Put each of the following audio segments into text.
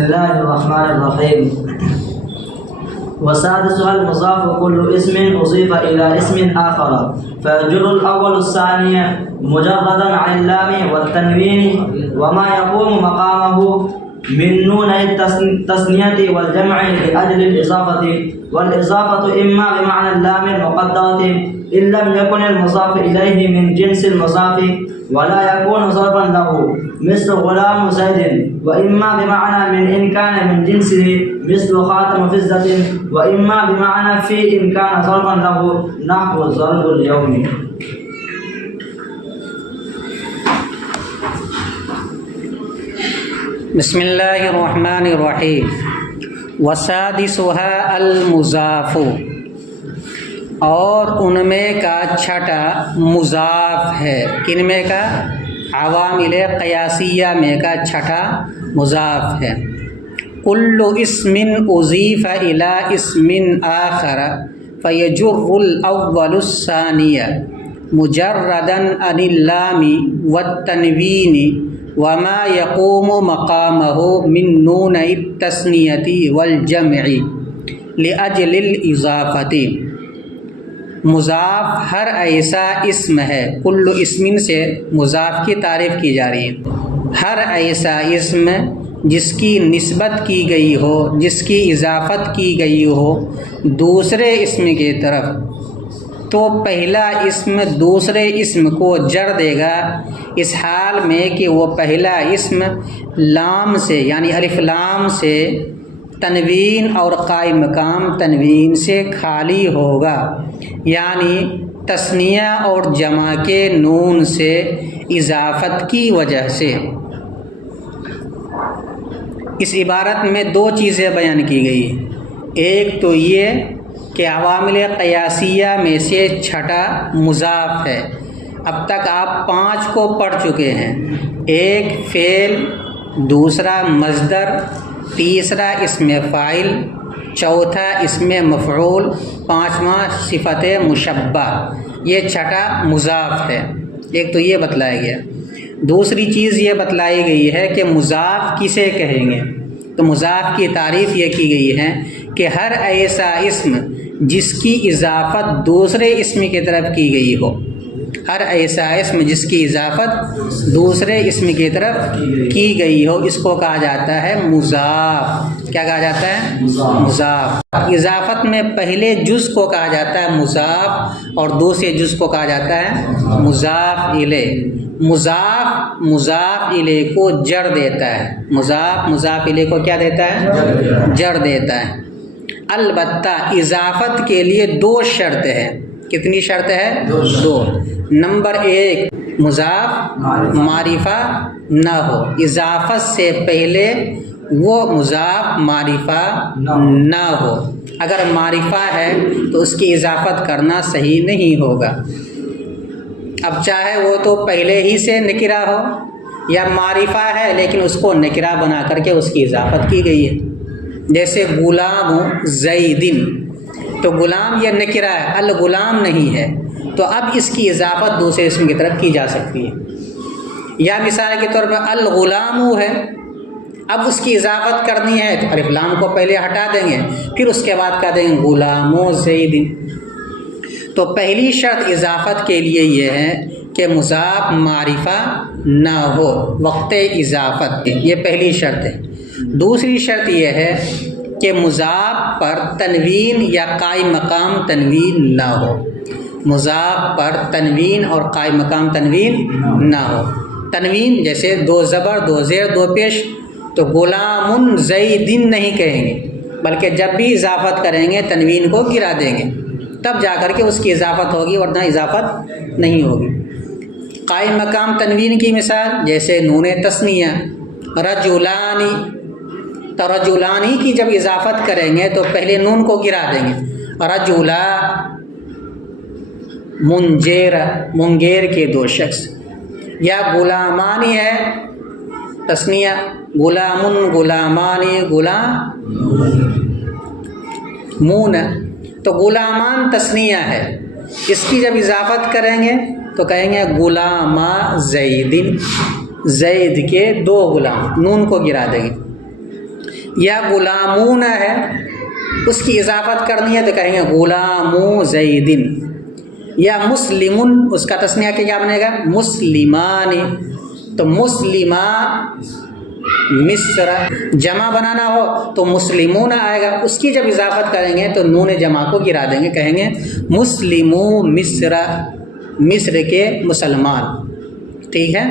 الله الرحمن الرحيم. وسادسها المضاف كل اسم أضيف إلى اسم آخر فيجر الأول الثاني مجردا عن اللام والتنوين وما يقوم مقامه من نون التثنية والجمع لأجل الإضافة، والإضافة إما بمعنى اللام المقدرة إن لم يكن المضاف إليه من جنس المضاف ولا يكون ظرفا له مثل غلام زيد، وإما بمعنى من إن كان من جنسه مثل خاتم فضة، وإما بمعنى في إن كان ظرفا له نحو ضرب اليوم. بسم اللہ الرحمن الرحیم. وسادسها المضاف، اور ان میں کا چھٹا مضاف ہے. کن میں کا؟ عوامل قیاسیہ میں کا چھٹا مضاف ہے. کل اسم اضیف الی اسم آخر فیجر الاول الثانی مجردا عن اللام والتنوین وما يقوم مقامه من نون التثنیۃ والجمع لأجل الإضافة. مضاف ہر ایسا اسم ہے. کل اسم سے مضاف کی تعریف کی جا رہی ہے. ہر ایسا اسم جس کی نسبت کی گئی ہو، جس کی اضافت کی گئی ہو دوسرے اسم کی طرف، تو پہلا اسم دوسرے اسم کو جر دے گا اس حال میں کہ وہ پہلا اسم لام سے یعنی الف لام سے، تنوین اور قائم مقام تنوین سے خالی ہوگا، یعنی تثنیہ اور جمع کے نون سے اضافت کی وجہ سے. اس عبارت میں دو چیزیں بیان کی گئی. ایک تو یہ کہ عوامل قیاسیہ میں سے چھٹا مضاف ہے. اب تک آپ 5 کو پڑھ چکے ہیں. ایک فعل، دوسرا مصدر، تیسرا اسم فاعل، چوتھا اسم مفعول، پانچواں صفت مشبہ. یہ چھٹا مضاف ہے. ایک تو یہ بتلایا گیا. دوسری چیز یہ بتلائی گئی ہے کہ مضاف کسے کہیں گے. تو مضاف کی تعریف یہ کی گئی ہے کہ ہر ایسا اسم جس کی اضافت دوسرے اسم کی طرف کی گئی ہو، ہر ایسا اسم جس کی اضافت دوسرے اسم کی طرف کی گئی ہو، اس کو کہا جاتا ہے مضاف. کیا کہا جاتا ہے؟ مضاف. اضافت میں پہلے جز کو کہا جاتا ہے مضاف اور دوسرے جز کو کہا جاتا ہے مضاف الیہ. مضاف مضاف الیہ کو جڑ دیتا ہے. مضاف مضاف الیہ کو کیا دیتا ہے؟ جڑ دیتا ہے. البتہ اضافت کے لیے 2 شرط ہے. کتنی شرط ہے؟ 2. نمبر 1، مضاف معرفہ نہ ہو. اضافت سے پہلے وہ مضاف معرفہ نہ ہو. اگر معرفہ ہے تو اس کی اضافت کرنا صحیح نہیں ہوگا. اب چاہے وہ تو پہلے ہی سے نکرہ ہو، یا معرفہ ہے لیکن اس کو نکرہ بنا کر کے اس کی اضافت کی گئی ہے. جیسے غلام زیدن، تو غلام یہ نکرہ ہے، الغلام نہیں ہے، تو اب اس کی اضافت دوسرے اسم کی طرف کی جا سکتی ہے. یا مثال کے طور پر الغلام ہے، اب اس کی اضافت کرنی ہے تو الف لام کو پہلے ہٹا دیں گے، پھر اس کے بعد کہہ دیں گے غلام زیدن. تو پہلی شرط اضافت کے لیے یہ ہے کہ مضاف معرفہ نہ ہو وقت اضافت. یہ پہلی شرط ہے. دوسری شرط یہ ہے کہ مضاف پر تنوین یا قائم مقام تنوین نہ ہو. مضاف پر تنوین اور قائم مقام تنوین نہ ہو. تنوین جیسے 2 زبر 2 زیر 2 پیش، تو غلام زیدن نہیں کہیں گے، بلکہ جب بھی اضافت کریں گے تنوین کو گرا دیں گے، تب جا کر کے اس کی اضافت ہوگی، ورنہ اضافت نہیں ہوگی. قائم مقام تنوین کی مثال جیسے نون تثنیہ رجلانی، تو رجلانی کی جب اضافت کریں گے تو پہلے نون کو گرا دیں گے. رجلا منگیر کے 2 شخص. یا غلامانی ہے تثنیہ، غلام غلامانی غلامون، تو غلامان تثنیہ ہے، اس کی جب اضافت کریں گے تو کہیں گے غلاما زیدن، زید کے 2 غلام، نون کو گرا دیں گے. یا غلامون ہے اس کی اضافت کرنی ہے تو کہیں گے غلامو زیدن، یا مسلمن اس کا تسنیہ کیا بنے گا مسلمان، تو مسلمہ مصر، جمع بنانا ہو تو مسلمون آئے گا، اس کی جب اضافت کریں گے تو نون جمع کو گرا دیں گے، کہیں گے مسلمو مصر، مصر کے مسلمان، ٹھیک ہے۔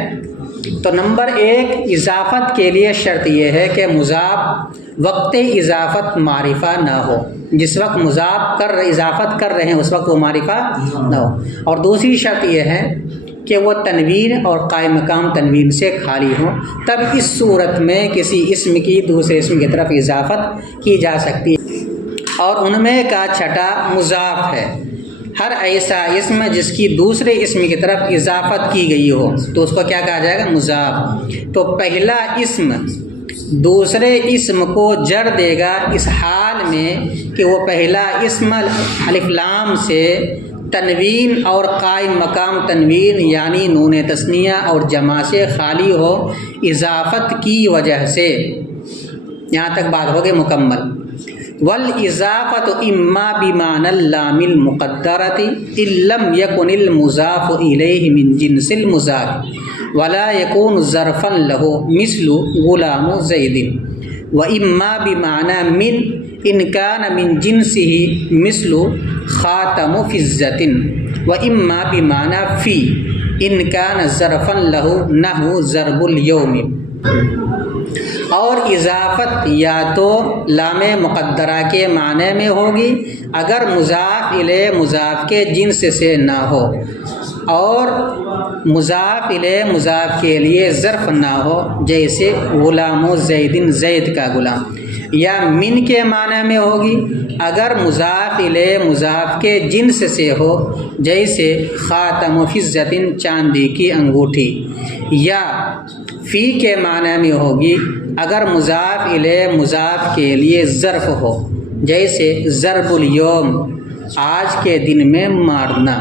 تو نمبر 1 اضافت کے لیے شرط یہ ہے کہ مضاف وقت اضافت معرفہ نہ ہو، جس وقت مضاف اضافت کر رہے ہیں اس وقت وہ معرفہ نہ ہو، اور دوسری شرط یہ ہے کہ وہ تنوین اور قائم مقام تنوین سے خالی ہوں، تب اس صورت میں کسی اسم کی دوسرے اسم کی طرف اضافت کی جا سکتی ہے۔ اور ان میں کا چھٹا مضاف ہے، ہر ایسا اسم جس کی دوسرے اسم کی طرف اضافت کی گئی ہو تو اس کو کیا کہا جائے گا مضاف۔ تو پہلا اسم دوسرے اسم کو جڑ دے گا اس حال میں کہ وہ پہلا اسم الف لام سے تنوین اور قائم مقام تنوین یعنی نون تثنیہ اور جمع سے خالی ہو اضافت کی وجہ سے۔ یہاں تک بات ہوگی مکمل۔ والاضافت اما بمعنی اللام المقدرۃ ان لم یکن المضاف الیہ من جنس المضاف ولا یکون ظرفا له مثل غلام زید، واما بمعنی من ان کان من جنسه مثل خاتم فضۃ، واما بمعنی فی ان کان ظرفا له نحو ضرب اليوم۔ اور اضافت یا تو لام مقدرہ کے معنی میں ہوگی اگر مضاف الیہ مضاف کے جنس سے نہ ہو، اور مضاف الیہ مضاف کے لیے ظرف نہ ہو جیسے غلام و زیدن زید کا غلام، یا من کے معنی میں ہوگی اگر مضاف الیہ مضاف کے جنس سے ہو جیسے خاتم و فضۃ چاندی کی انگوٹھی، یا فی کے معنی میں ہوگی اگر مضاف الیہ مضاف کے لیے ظرف ہو جیسے ضرب الیوم آج کے دن میں مارنا۔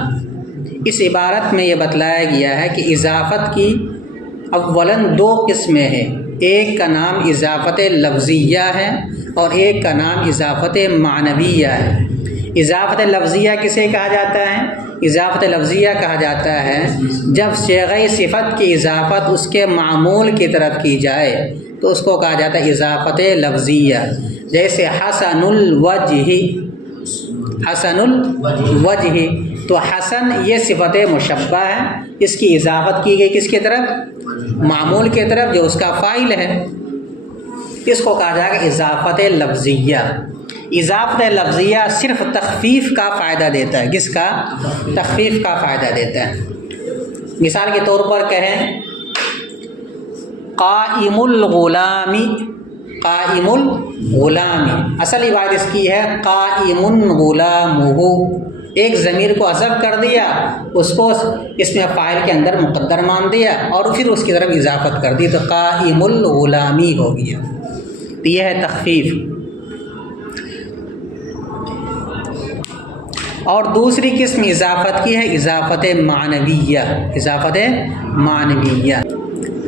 اس عبارت میں یہ بتلایا گیا ہے کہ اضافت کی اولاً 2 قسمیں ہیں، ایک کا نام اضافت لفظیہ ہے اور ایک کا نام اضافت معنویہ ہے۔ اضافت لفظیہ کسے کہا جاتا ہے؟ اضافت لفظیہ کہا جاتا ہے جب صیغہ صفت کی اضافت اس کے معمول کی طرف کی جائے تو اس کو کہا جاتا ہے اضافت لفظیہ، جیسے حسن الوجہ، حسن الوجہ، تو حسن یہ صفت مشبہ ہے، اس کی اضافت کی گئی کس کی طرف؟ معمول کی طرف جو اس کا فاعل ہے، اس کو کہا جائے گا اضافت لفظیہ۔ اضافت لفظیہ صرف تخفیف کا فائدہ دیتا ہے، کس کا؟ تخفیف کا فائدہ دیتا ہے۔ مثال کے طور پر کہیں قائم الغلام، قائم الغلام، اصل عبارت اس کی ہے قائم غلامہ، ایک ضمیر کو حذف کر دیا، اس کو اس میں فاعل کے اندر مقدر مان دیا اور پھر اس کی طرف اضافت کر دی تو قائم الغلامی ہو گیا، تو یہ ہے تخفیف۔ اور دوسری قسم اضافت کی ہے اضافت معنویہ، اضافت معنویہ۔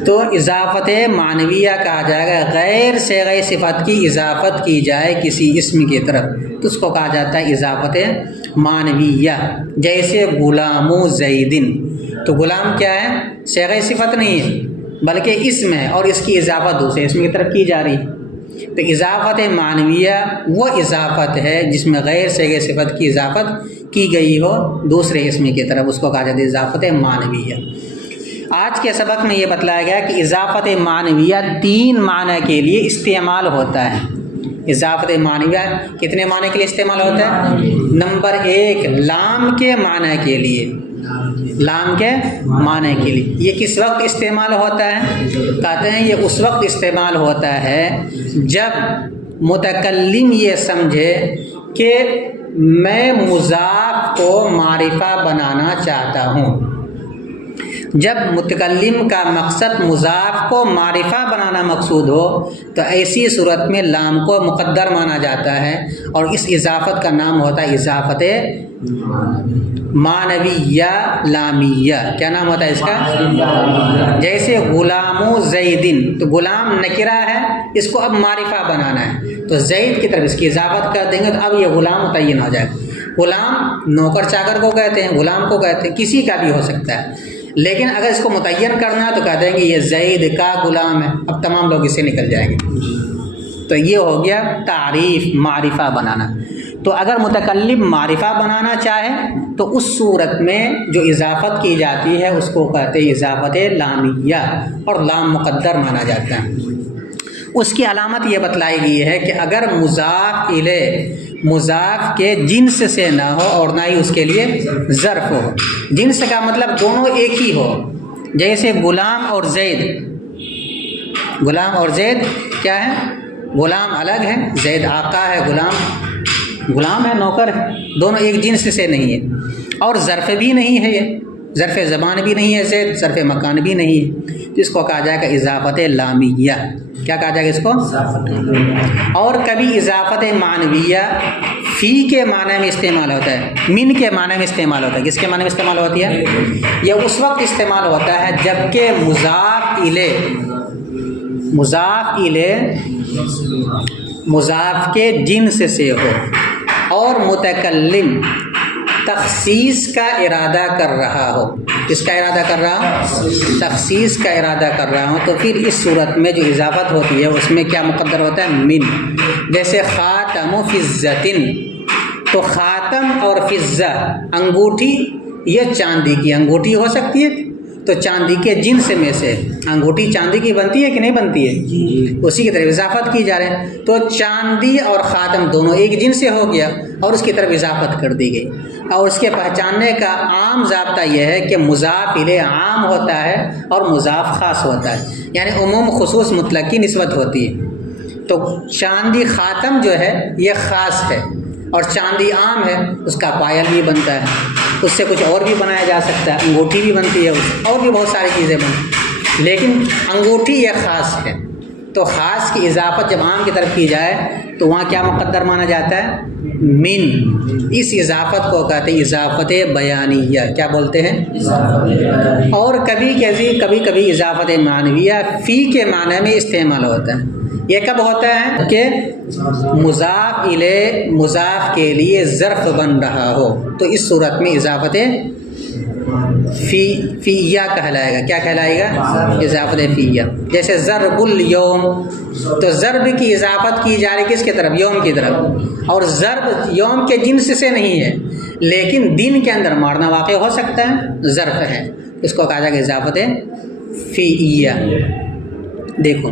تو اضافت معنویہ کہا جائے گا غیر صیغہ صفت کی اضافت کی جائے کسی اسم کی طرف تو اس کو کہا جاتا ہے اضافت معنویہ، جیسے غلام زیدن، تو غلام کیا ہے؟ صیغہ صفت نہیں ہے بلکہ اسم ہے اور اس کی اضافت دوسرے اسم کی طرف کی جا رہی ہے۔ تو اضافت معنویہ وہ اضافت ہے جس میں غیر صیغہ صفت کی اضافت کی گئی ہو دوسرے اسم کی طرف، اس کو کہا جاتا ہے اضافت معنویہ۔ آج کے سبق میں یہ بتلایا گیا کہ اضافت معنویہ 3 معنی کے لیے استعمال ہوتا ہے۔ اضافت معنویہ کتنے معنی کے لیے استعمال ہوتا ہے؟ نمبر 1 لام کے معنی کے لیے، لام کے معنی کے لیے۔ یہ کس وقت استعمال ہوتا ہے؟ کہتے ہیں یہ اس وقت استعمال ہوتا ہے جب متکلم یہ سمجھے کہ میں مضاف کو معرفہ بنانا چاہتا ہوں۔ جب متکلم کا مقصد مضاف کو معرفہ بنانا مقصود ہو تو ایسی صورت میں لام کو مقدر مانا جاتا ہے اور اس اضافت کا نام ہوتا ہے اضافت معنویہ لامیہ۔ کیا نام ہوتا ہے اس کا؟ جیسے غلام زیدن، تو غلام نکرہ ہے اس کو اب معرفہ بنانا ہے تو زید کی طرف اس کی اضافت کر دیں گے تو اب یہ غلام متعین ہو جائے گا۔ غلام نوکر چاکر کو کہتے ہیں، غلام کو کہتے ہیں، کسی کا بھی ہو سکتا ہے، لیکن اگر اس کو متعین کرنا ہے تو کہتے ہیں کہ یہ زید کا غلام ہے، اب تمام لوگ اس سے نکل جائیں گے۔ تو یہ ہو گیا تعریف، معرفہ بنانا۔ تو اگر متکلم معرفہ بنانا چاہے تو اس صورت میں جو اضافت کی جاتی ہے اس کو کہتے ہیں اضافت لامیہ، اور لام مقدر مانا جاتا ہے۔ اس کی علامت یہ بتلائی گئی ہے کہ اگر مضاف الیہ مضاف کے جنس سے نہ ہو اور نہ ہی اس کے لیے ظرف ہو۔ جنس کا مطلب دونوں ایک ہی ہو، جیسے غلام اور زید۔ غلام اور زید کیا ہے؟ غلام الگ ہے، زید آقا ہے، غلام ہے، نوکر ہے، دونوں ایک جنس سے نہیں ہے۔ اور ظرف بھی نہیں ہے، یہ ظرف زبان بھی نہیں ہے، زید ظرف مکان بھی نہیں ہے، تو اس کو کہا جائے گا اضافت لامیہ۔ کیا کہا جائے گا اس کو؟ اور کبھی اضافت معنویہ فی کے معنی میں استعمال ہوتا ہے، من کے معنی میں استعمال ہوتا ہے۔ کس کے معنی میں استعمال ہوتی ہے؟ یہ اس وقت استعمال ہوتا ہے جب کہ مضاف الیہ مضاف کے جنس سے ہو اور متکلم تخصیص کا ارادہ کر رہا ہو۔ کس کا ارادہ کر رہا؟ تخصیص کا ارادہ کر رہا ہو، تو پھر اس صورت میں جو اضافت ہوتی ہے اس میں کیا مقدر ہوتا ہے؟ من۔ جیسے خاتم فضۃ، تو خاتم اور فضہ انگوٹھی، یہ چاندی کی انگوٹھی ہو سکتی ہے، تو چاندی کے جنس میں سے انگوٹھی چاندی کی بنتی ہے کہ نہیں بنتی ہے؟ اسی کی طرف اضافت کی جا رہے ہیں، تو چاندی اور خاتم دونوں ایک جنس سے ہو گیا اور اس کی طرف اضافت کر دی گئی۔ اور اس کے پہچاننے کا عام ضابطہ یہ ہے کہ مضاف الیہ عام ہوتا ہے اور مضاف خاص ہوتا ہے، یعنی عموم خصوص مطلق کی نسبت ہوتی ہے۔ تو چاندی خاتم جو ہے یہ خاص ہے، اور چاندی عام ہے، اس کا پائل بھی بنتا ہے، اس سے کچھ اور بھی بنایا جا سکتا ہے، انگوٹھی بھی بنتی ہے، اور بھی بہت ساری چیزیں بنتی، لیکن انگوٹھی یہ خاص ہے۔ تو خاص کی اضافت جب عام کی طرف کی جائے تو وہاں کیا مقدر مانا جاتا ہے؟ من۔ اس اضافت کو کہتے ہیں اضافت بیانیہ۔ کیا بولتے ہیں؟ اور کبھی اضافت معنویہ فی کے معنی میں استعمال ہوتا ہے۔ یہ کب ہوتا ہے؟ کہ مضاف الیہ مضاف کے لیے ظرف بن رہا ہو، تو اس صورت میں اضافت فیہ کہلائے گا۔ کیا کہلائے گا؟ اضافت فیہ۔ جیسے ضرب الیوم، تو ضرب کی اضافت کی جا رہی کس کی طرف؟ یوم کی طرف، اور ضرب یوم کے جنس سے نہیں ہے، لیکن دن کے اندر مارنا واقع ہو سکتا ہے، ظرف ہے، اس کو کہا جائے گا اضافت فیہ۔ دیکھو،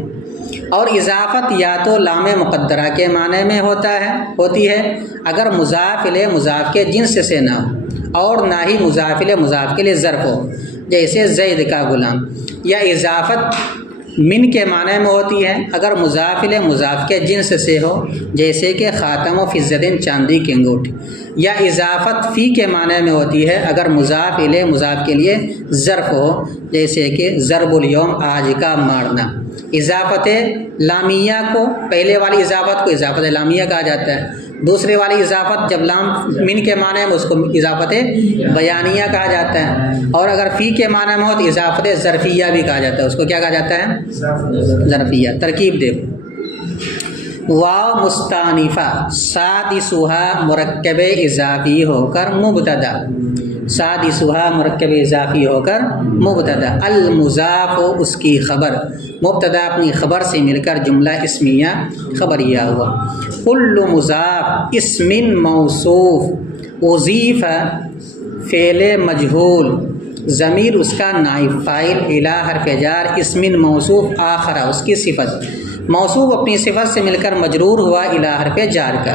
اور اضافت یا تو لام مقدرہ کے معنی میں ہوتی ہے اگر مضاف الیہ مضاف کے جنس سے نہ ہو، اور نہ ہی مضاف الیہ مضاف کے لیے ظرف ہو، جیسے زید کا غلام۔ یا اضافت من کے معنی میں ہوتی ہے اگر مضاف الیہ مضاف کے جنس سے ہو، جیسے کہ خاتم و فضۃ چاندی کی انگوٹھی۔ یا اضافت فی کے معنی میں ہوتی ہے اگر مضاف الیہ مضاف کے لیے ظرف ہو، جیسے کہ ضرب الیوم آج کا مارنا۔ اضافت لامیہ کو، پہلے والی اضافت کو اضافت لامیہ کہا جاتا ہے، دوسرے والی اضافت جب لام من کے معنی میں اس کو اضافت بیانیہ کہا جاتا ہے، اور اگر فی کے معنی میں ہو تو اضافت ظرفیہ بھی کہا جاتا ہے، اس کو کیا کہا جاتا ہے؟ ظرفیہ۔ ترکیب دیکھو، واو مستانفہ سادسها مرکب اضافی ہو کر مبتدا، سادسها مرکب اضافی ہو کر مبتدا، المضاف اس کی خبر، مبتدا اپنی خبر سے مل کر جملہ اسمیہ خبریہ ہوا۔ کل مضاف اسم موصوف اضیف فعل مجہول، ضمیر اس کا نائب فاعل، الی حرف جار اسم موصوف آخر اس کی صفت، موصوف اپنی صفت سے مل کر مجرور ہوا الی حرف جار کا،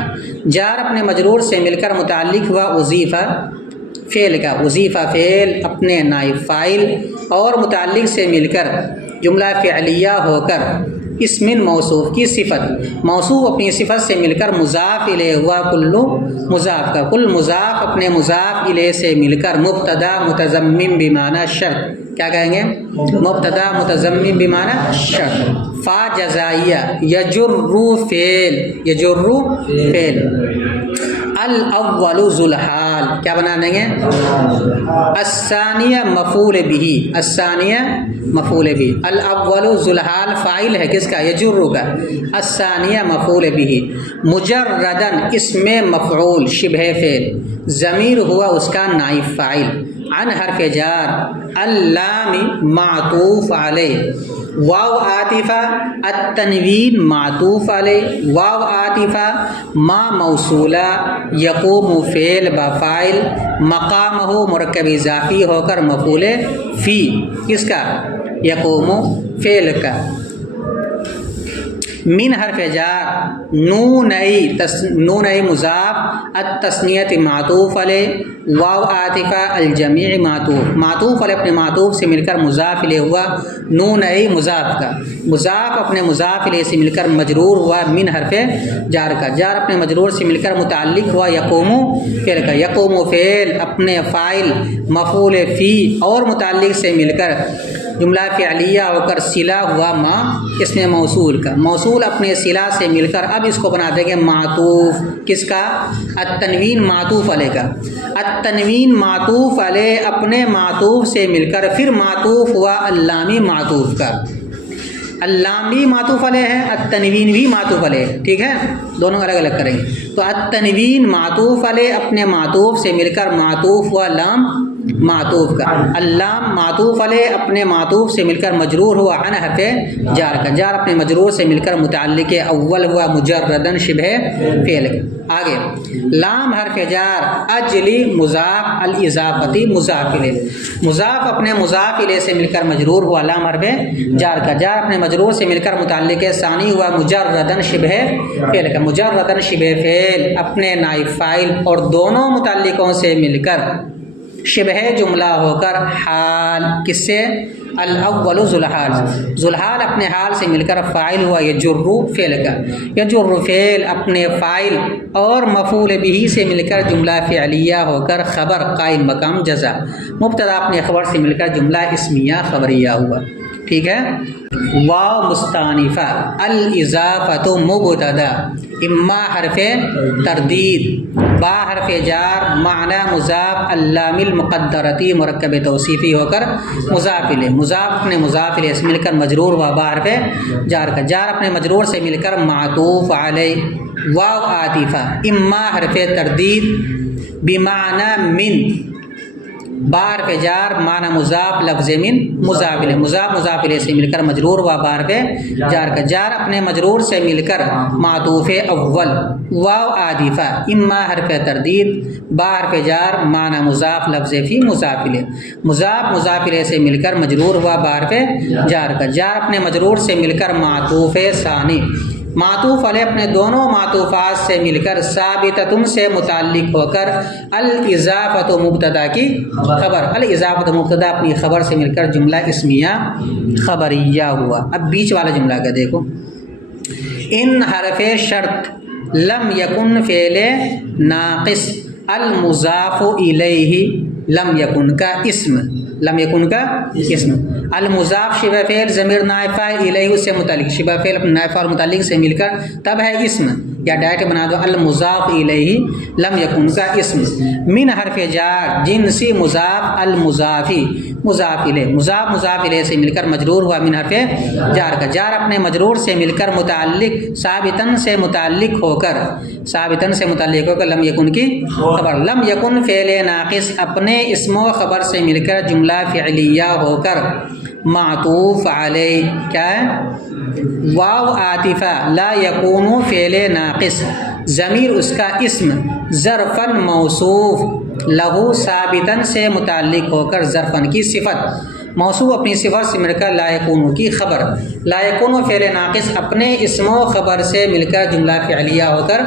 جار اپنے مجرور سے مل کر متعلق ہوا اضیفہ فعل کا، اضیفہ فعل اپنے نائب فاعل اور متعلق سے مل کر جملہ فعلیہ ہو کر اسم موصوف کی صفت، موصوف اپنی صفت سے مل کر مضاف الیہ ہوا کل مضاف کا، کل مضاف اپنے مضاف الیہ سے مل کر مبتدا متضمن بمعنی شرط، کیا کہیں گے؟ مبتدا متضمن بمعنی شرط۔ فا جزائیہ، یجر فعل، یجر فعل، الاول ذو الحال کیا بنا دیں گے؟ الثانیہ مفعول به، الثانیہ مفعول به، الاول ذو الحال فاعل ہے کس کا؟ یجر کا، الثانیہ مفعول به، مجردن اسم مفعول شبہ فعل، ضمیر ہوا اس کا نائب فاعل، عن حرف جار، اللام معطوف علیہ، واو عاطفہ، التنوین معطوف علیہ، واو عاطفہ، ما موصولہ، یقوم فعل بفاعل، مقامہ مرکب اضافی ہو کر مفعول فی، کس کا؟ یقوم فعل کا، من حرف جار، نون مضاف، التثنیت معطوف علیہ، واو عاطفہ، الجمیع معطوف، معطوف علیہ اپنے معطوف سے مل کر مضاف الیہ ہوا، نون مضاف کا، مضاف اپنے مضاف الیہ سے مل کر مجرور ہوا من حرف جار کا، جار اپنے مجرور سے مل کر متعلق ہوا یقوم فعل کا، یقوم فعل اپنے فاعل مفعول فی اور متعلق سے مل کر جملہ فعلیہ ہو کر صلہ ہوا ما اسم موصول کا، موصول اپنے صلہ سے مل کر اب اس کو بنا دیں گے معطوف، کس کا؟ التنوین معطوف علیہ کا، التنوین معطوف علیہ اپنے معطوف سے مل کر پھر معطوف ہوا اللامی معطوف کا، اللام بھی معطوف علیہ ہے، التنوین بھی معطوف علیہ، ٹھیک ہے، دونوں الگ الگ کریں گے، تو التنوین معطوف علیہ اپنے معطوف سے مل کر معطوف ہوا لام معطوف کا، اللام معطوف علیہ اپنے معطوف سے مل کر مجرور ہوا عن حرف جار کا، جار اپنے مجرور سے مل کر متعلق اول ہوا مجردن شبہ فعل کا، آگے لام حرف جار، اجلی مضاف، الاضافتی مضاف الیہ، مضاف اپنے مضاف الیہ سے مل کر مجرور ہوا لام حرف جار کا، جار اپنے مجرور سے مل کر متعلق ثانی ہوا مجردن شبہ فعل کا، مجردن شبہ فعل اپنے نائب فاعل اور دونوں متعلقوں سے مل کر شبہ جملہ ہو کر حال، کس سے؟ الاول ذو الحال، ذو الحال اپنے حال سے مل کر فاعل ہوا یجر فعل کا، یجر فعل اپنے فاعل اور مفعول به سے مل کر جملہ فعلیہ ہو کر خبر قائم مقام جزا، مبتدا اپنے خبر سے مل کر جملہ اسمیہ خبریہ ہوا، ٹھیک ہے۔ واو مستانفہ، الاضافۃ مبتدا، اما حرف تردید، با حرف جار، معنی مضاف، اللام المقدرتی مرکب توصیفی ہو کر مضاف الیہ، مضاف اپنے مضاف الیہ سے مل کر مجرور ہوا با حرف جار کا، جار اپنے مجرور سے مل کر معطوف علیہ، واو عاطفہ، اما حرف تردید، بمعنی من، با حرف جار، معنی مضاف، لفظ من مضاف الیہ، مضاف مضاف الیہ سے مل کر مجرور ہوا با حرف جار کا، جار اپنے مجرور سے مل کر معطوف اول، واو عاطفہ، اما حرف تردید، با حرف جار، معنی مضاف، لفظ فی مضاف الیہ، مضاف مضاف الیہ سے مل کر مجرور ہوا با حرف جار کا، جار اپنے مجرور سے مل کر معطوف ثانی، معطوف علیہ اپنے دونوں معطوفات سے مل کر ثابتۃ سے متعلق ہو کر الاضافۃ مبتدا کی خبر، الاضافۃ مبتدا اپنی خبر سے مل کر جملہ اسمیہ خبریہ ہوا۔ اب بیچ والا جملہ کا دیکھو، ان حرف شرط، لم یکن فعل ناقص، المضاف الیہ، لم یکن کا اسم، لم یکن کا اسم، المضاف شبہ فعل ضمیر نائب فاعل الیہ اس سے متعلق، شبہ فعل اپنے نائب فاعل متعلق سے مل کر تب ہے اسم، یا ڈائریکٹ بنا دو المضاف الیہ لم یکن کا اسم، من حرف جار، جنسی مضاف، المضافی مضاف الیہ، مضاف مضاف الیہ سے مل کر مجرور ہوا من حرف جار کا، جار اپنے مجرور سے مل کر متعلق ثابتاً سے متعلق ہو کر، ثابتاً سے متعلق ہو کر لم یکن کی خبر، لم یکن فعل ناقص اپنے اسم و خبر سے مل کر جملہ فعلیہ ہو کر معطوف علیہ، کیا ہے؟ واو عاطفہ، لا یکون فعل ناقص، ضمیر اس کا اسم، ظرفاً موصوف، لہو ثابتاً سے متعلق ہو کر ظرفاً کی صفت، موصوف اپنی صفت سے مل کر لا یکون کی خبر، لا یکون فعل ناقص اپنے اسم و خبر سے مل کر جملہ فعلیہ ہو کر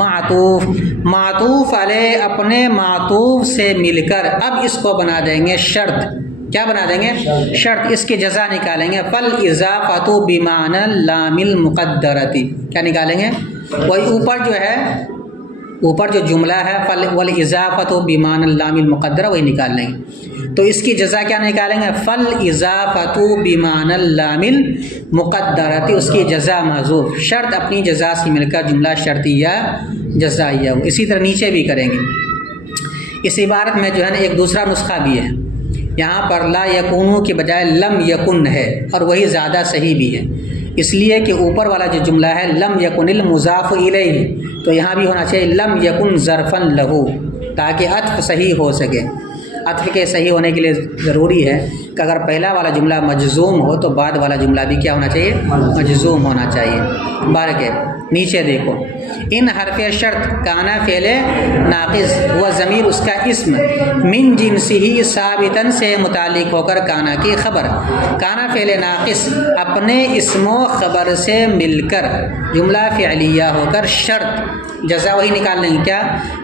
معطوف، معطوف علیہ اپنے معطوف سے مل کر اب اس کو بنا دیں گے شرط، کیا بنا دیں گے؟ شرط، اس کی جزا نکالیں گے، فالاضافۃ بمعنی اللام المقدرتی، کیا نکالیں گے؟ وہی اوپر جو ہے اوپر جو جملہ ہے فل والاضافۃ بمعنی اللام المقدرہ وہی نکال لیں گے. تو اس کی جزا کیا نکالیں گے؟ فالاضافۃ بمعنی اللام المقدرہ، اس کی جزا محذوف، شرط اپنی جزا سے مل کر جملہ شرطیہ جزائیہ. اسی طرح نیچے بھی کریں گے. اس عبارت میں جو ہے نا ایک دوسرا نسخہ بھی ہے. یہاں پر لا یکونو کے بجائے لم یکن ہے، اور وہی زیادہ صحیح بھی ہے، اس لیے کہ اوپر والا جو جملہ ہے لم یکن المضاف الیہ، تو یہاں بھی ہونا چاہیے لم یکن ظرفا لہو، تاکہ عطف صحیح ہو سکے. عطف کے صحیح ہونے کے لیے ضروری ہے کہ اگر پہلا والا جملہ مجزوم ہو تو بعد والا جملہ بھی کیا ہونا چاہیے؟ مجزوم ہونا چاہیے. بارکہ نیچے دیکھو، ان حرف شرط کانا فعل ناقص ہوا ضمیر اس کا اسم من جنسی ہی ثابتاً سے متعلق ہو کر کانا کی خبر. کانا فعل ناقص اپنے اسم و خبر سے مل کر جملہ فعلیہ ہو کر شرط، جزا وہی نکال لیں گے کیا؟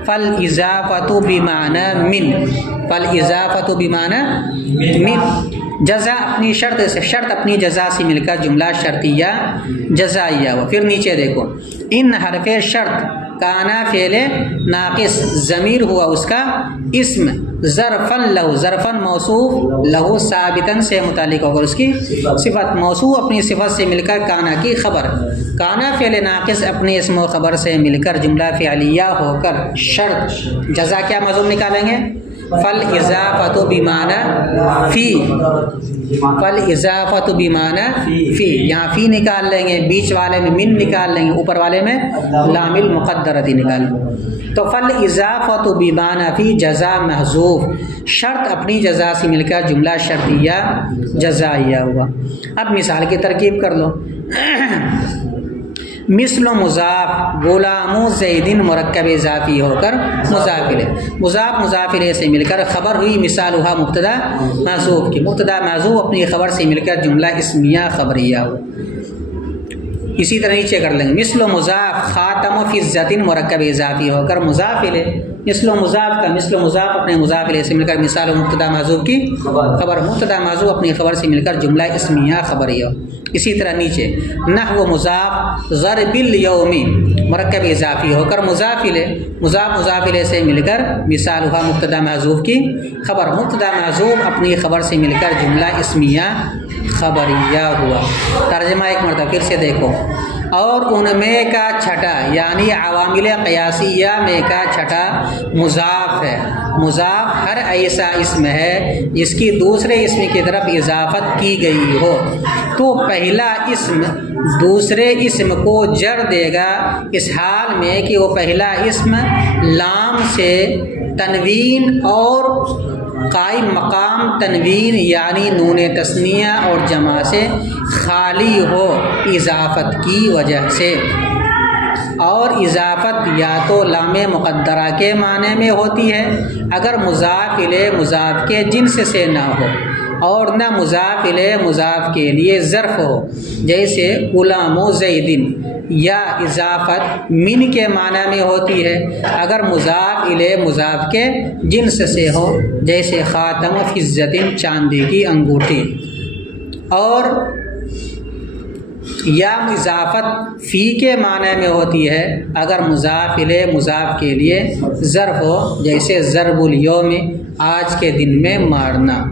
فالاضافۃ بمعنی من، فالاضافۃ بمعنی من، جزا اپنی شرط سے، شرط اپنی جزا سے مل کر جملہ شرطیہ جزائیہ ہو. پھر نیچے دیکھو، ان حرف شرط کانا فعل ناقص ضمیر ہوا اس کا اسم ظرفاً لہو، ظرفاً موصوف لہو ثابتاً سے متعلق ہو کر اس کی صفت، موصوف اپنی صفت سے مل کر کانا کی خبر. کانا فعل ناقص اپنے اسم و خبر سے مل کر جملہ فعلیہ ہو کر شرط، جزا کیا معلوم نکالیں گے؟ فالاضافۃ بمعنی فی، فالاضافۃ بمعنی فی، یہاں فی نکال لیں گے، بیچ والے میں من نکال لیں گے، اوپر والے میں لام المقدرتی نکال لیں گے. تو فالاضافۃ بمعنی فی جزا محذوف، شرط اپنی جزا سے مل کر جملہ شرطیہ جزائیہ ہوا. اب مثال کی ترکیب کر لو. مثل و مضاف غلام زیدن مرکب اضافی ہو کر مضافلے، مضاف مضافلے سے مل کر خبر ہوئی، مثال ہوا مبتدا محذوف کی، مبتدا محذوف اپنی خبر سے مل کر جملہ اسمیہ خبریہ ہو. اسی طرح نیچے کر لیں گے. مثل و مضاف خاتم و فضت مرکب اضافی ہو کر مضافلے، مثل و مضاف کا مثل و مضاف اپنے مضافلے سے مل کر مثال و مبتدا محذوف کی خبر، مبتدا محذوف اپنی خبر سے مل کر جملہ اسمیہ خبریہ ہو. اسی طرح نیچے نحو مضاف ضرب الیوم مرکب اضافی ہو کر مضافلے، مضاف مضافلے سے مل کر مثال ہوا مبتدا محذوف کی خبر، مبتدا محذوف اپنی خبر سے مل کر جملہ اسمیہ خبریہ ہوا. ترجمہ ایک مرتبہ پھر سے دیکھو. اور ان میں کا چھٹا یعنی عوامل قیاسیہ میں کا چھٹا مضاف ہے. مضاف ہر ایسا اسم ہے جس کی دوسرے اسم کی طرف اضافت کی گئی ہو تو پہلا اسم دوسرے اسم کو جر دے گا، اس حال میں کہ وہ پہلا اسم لام سے تنوین اور قائم مقام تنوین یعنی نون تثنیہ اور جمع سے خالی ہو اضافت کی وجہ سے. اور اضافت یا تو لام مقدرہ کے معنی میں ہوتی ہے اگر مضاف الیہ مضاف کے جنس سے نہ ہو، اور نہ مضاف الیہ مضاف کے لیے ظرف ہو، جیسے غلام و زیدن. یا اضافت من کے معنی میں ہوتی ہے اگر مضاف الیہ مضاف کے جنس سے ہو، جیسے خاتم و فضت چاندی کی انگوٹھی. اور یا اضافت فی کے معنی میں ہوتی ہے اگر مضاف الیہ مضاف کے لیے ظرف ہو، جیسے ضرب الیوم آج کے دن میں مارنا.